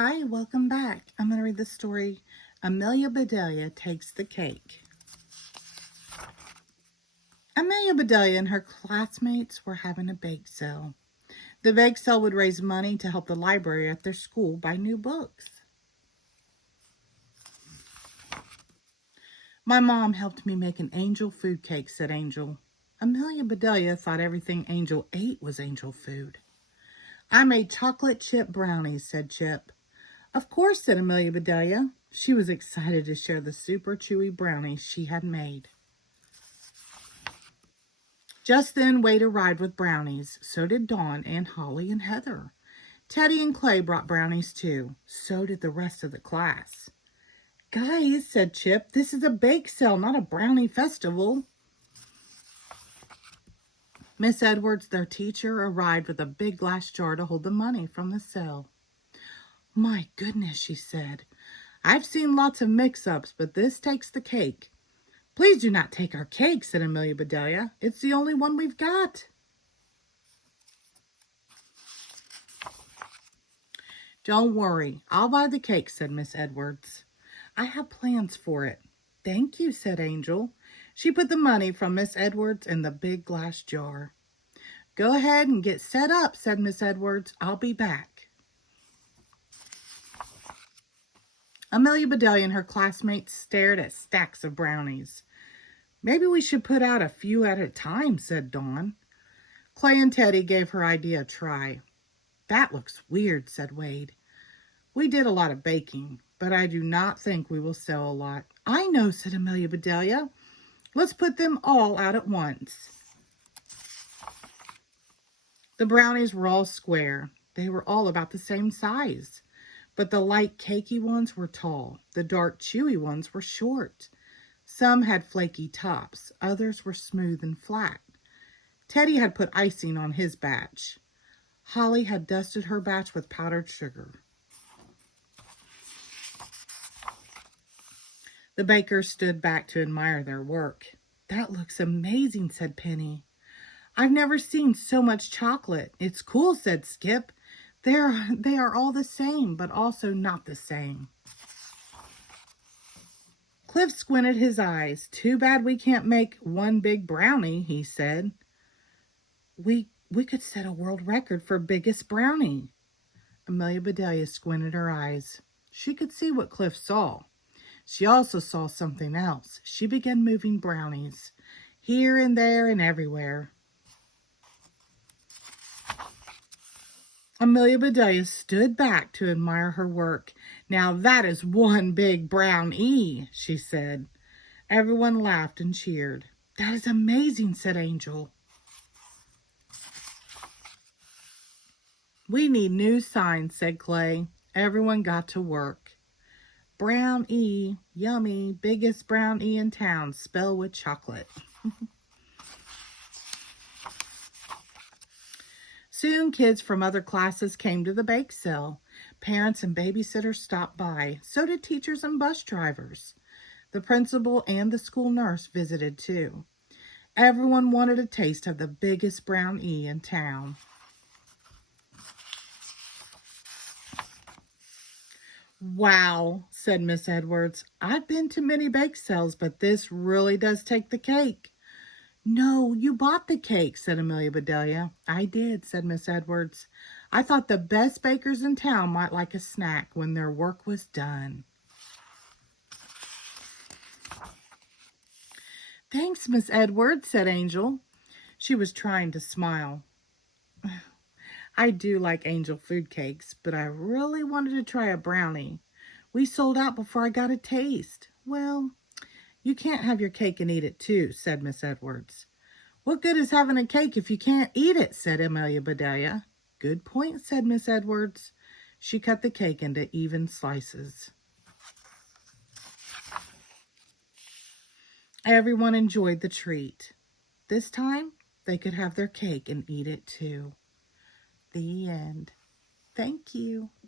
Hi, welcome back. I'm going to read the story, Amelia Bedelia Takes the Cake. Amelia Bedelia and her classmates were having a bake sale. The bake sale would raise money to help the library at their school buy new books. My mom helped me make an angel food cake, said Angel. Amelia Bedelia thought everything Angel ate was angel food. I made chocolate chip brownies, said Chip. Of course, said Amelia Bedelia. She was excited to share the super chewy brownies she had made. Just then, Wade arrived with brownies. So did Dawn and Holly and Heather. Teddy and Clay brought brownies too. So did the rest of the class. Guys, said Chip, this is a bake sale, not a brownie festival. Miss Edwards, their teacher, arrived with a big glass jar to hold the money from the sale. My goodness, she said. I've seen lots of mix-ups, but this takes the cake. Please do not take our cake, said Amelia Bedelia. It's the only one we've got. Don't worry, I'll buy the cake, said Miss Edwards. I have plans for it. Thank you, said Angel. She put the money from Miss Edwards in the big glass jar. Go ahead and get set up, said Miss Edwards. I'll be back. Amelia Bedelia and her classmates stared at stacks of brownies. Maybe we should put out a few at a time, said Dawn. Clay and Teddy gave her idea a try. That looks weird, said Wade. We did a lot of baking, but I do not think we will sell a lot. I know, said Amelia Bedelia. Let's put them all out at once. The brownies were all square. They were all about the same size. But the light cakey ones were tall. The dark chewy ones were short. Some had flaky tops. Others were smooth and flat. Teddy had put icing on his batch. Holly had dusted her batch with powdered sugar. The bakers stood back to admire their work. That looks amazing, said Penny. I've never seen so much chocolate. It's cool, said Skip. They are all the same, but also not the same. Cliff squinted his eyes. Too bad we can't make one big brownie, he said. We could set a world record for biggest brownie. Amelia Bedelia squinted her eyes. She could see what Cliff saw. She also saw something else. She began moving brownies, here and there and everywhere. Amelia Bedelia stood back to admire her work. Now that is one big brown E, she said. Everyone laughed and cheered. That is amazing, said Angel. We need new signs, said Clay. Everyone got to work. Brown E, yummy, biggest brown E in town, spell with chocolate. Soon kids from other classes came to the bake sale. Parents and babysitters stopped by. So did teachers and bus drivers. The principal and the school nurse visited too. Everyone wanted a taste of the biggest brown E in town. Wow, said Miss Edwards. I've been to many bake sales, but this really does take the cake. No, you bought the cake, said Amelia Bedelia. I did, said Miss Edwards. I thought the best bakers in town might like a snack when their work was done. Thanks, Miss Edwards, said Angel. She was trying to smile. I do like angel food cakes, but I really wanted to try a brownie. We sold out before I got a taste. Well, you can't have your cake and eat it too, said Miss Edwards. What good is having a cake if you can't eat it, said Amelia Bedelia. Good point, said Miss Edwards. She cut the cake into even slices. Everyone enjoyed the treat. This time, they could have their cake and eat it too. The end. Thank you.